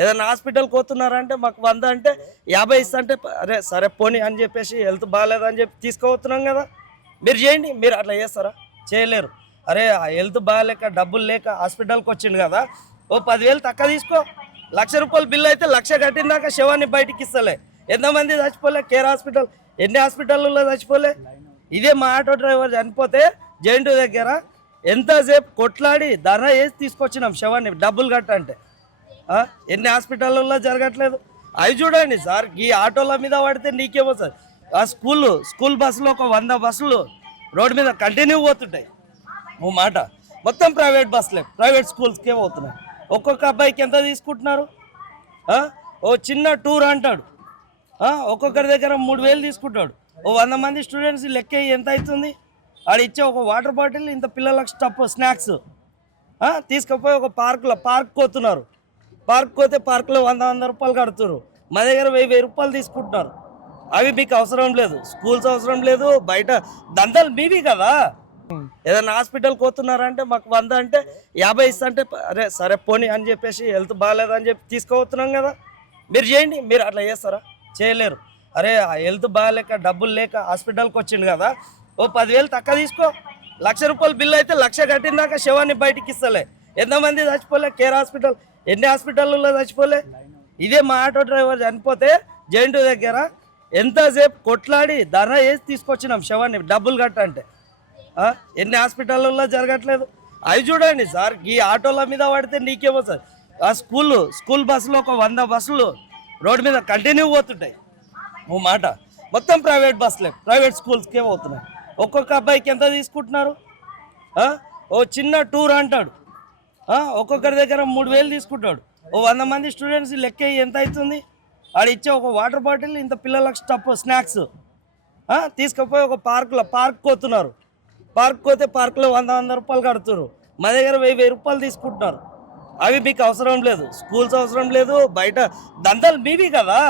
ఏదైనా హాస్పిటల్కి పోతున్నారంటే మాకు 100 అంటే 50 ఇస్తా అంటే అరే సరే పోనీ అని చెప్పేసి హెల్త్ బాగాలేదని చెప్పి తీసుకుపోతున్నాం కదా. మీరు చేయండి, మీరు అట్లా చేస్తారా? చేయలేరు. అరే హెల్త్ బాగాలేక డబ్బులు లేక హాస్పిటల్కి వచ్చిండు కదా, ఓ 10,000 తక్కువ తీసుకో. ₹1,00,000 బిల్లు అయితే 1,00,000 కట్టిందాక శవాన్ని బయటికి ఇస్తలే. ఎంతమంది చచ్చిపోలే కేర్ హాస్పిటల్, ఎన్ని హాస్పిటల్లో చచ్చిపోలే. ఇదే మా ఆటో డ్రైవర్ చనిపోతే జైంటు దగ్గర ఎంతసేపు కొట్లాడి ధర వేసి తీసుకొచ్చినాం శవాన్ని డబ్బులు కట్టంటే. ఎన్ని హాస్పిటల్లో జరగట్లేదు. అవి చూడండి సార్, ఈ ఆటోల మీద పడితే నీకేమో సార్. ఆ స్కూల్ బస్సులు ఒక 100 బస్సులు రోడ్డు మీద కంటిన్యూ పోతుంటాయి. ఓ మాట మొత్తం ప్రైవేట్ బస్సులే, ప్రైవేట్ స్కూల్స్కే పోతున్నాయి. ఒక్కొక్క అబ్బాయికి ఎంత తీసుకుంటున్నారు? ఓ చిన్న టూర్ అంటాడు, ఒక్కొక్కరి దగ్గర 3,000 తీసుకుంటాడు. ఓ 100 మంది స్టూడెంట్స్ లెక్క ఎంత అవుతుంది? ఆడ ఇచ్చే ఒక వాటర్ బాటిల్, ఇంత పిల్లలకు స్నాక్స్ తీసుకుపోయి ఒక పార్క్ పోతున్నారు. పార్క్ పోతే పార్క్లో 100 రూపాయలు కడుతున్నారు. మా దగ్గర 1,000 రూపాయలు తీసుకుంటున్నారు. అవి మీకు అవసరం లేదు, స్కూల్స్ అవసరం లేదు, బయట దందాలు మీవి కదా. ఏదైనా హాస్పిటల్కి పోతున్నారంటే మాకు 100 అంటే 50 ఇస్తా అంటే అరే సరే పోనీ అని చెప్పేసి హెల్త్ బాగాలేదని చెప్పి తీసుకుపోతున్నాం కదా. మీరు చేయండి, మీరు అట్లా చేస్తారా? చేయలేరు. అరే హెల్త్ బాగాలేక డబ్బులు లేక హాస్పిటల్కి వచ్చిండు కదా, ఓ 10,000 తక్కువ తీసుకో. ₹1,00,000 బిల్లు అయితే 1,00,000 కట్టిందాక శవాన్ని బయటికి ఇస్తలే. ఎంతమంది చచ్చిపోలే కేర్ హాస్పిటల్, ఎన్ని హాస్పిటల్లో చచ్చిపోలే. ఇదే మా ఆటో డ్రైవర్ చనిపోతే జైంటు దగ్గర ఎంతసేపు కొట్లాడి ధర వేసి తీసుకొచ్చినాం శవాన్ని డబ్బులు కట్టంటే. ఎన్ని హాస్పిటల్లో జరగట్లేదు. అవి చూడండి సార్, ఈ ఆటోల మీద పడితే నీకేమో సార్. ఆ స్కూల్ బస్సులు ఒక 100 బస్సులు రోడ్డు మీద కంటిన్యూ పోతుంటాయి. ఓ మాట మొత్తం ప్రైవేట్ బస్సులే, ప్రైవేట్ స్కూల్స్కే పోతున్నాయి. ఒక్కొక్క అబ్బాయికి ఎంత తీసుకుంటున్నారు? ఓ చిన్న టూర్ అంటాడు, ఒక్కొక్కరి దగ్గర 3,000 తీసుకుంటాడు. ఓ 100 మంది స్టూడెంట్స్ లెక్క ఎంత అవుతుంది? ఆడ ఇచ్చే ఒక వాటర్ బాటిల్, ఇంత పిల్లలకు స్నాక్స్ తీసుకుపోయి ఒక పార్క్ పోతున్నారు. పార్క్ పోతే పార్క్లో 100 రూపాయలు కడుతున్నారు. మా దగ్గర 1,000 రూపాయలు తీసుకుంటున్నారు. అవి మీకు అవసరం లేదు, స్కూల్స్ అవసరం లేదు, బయట దందాలు మీవి కదా.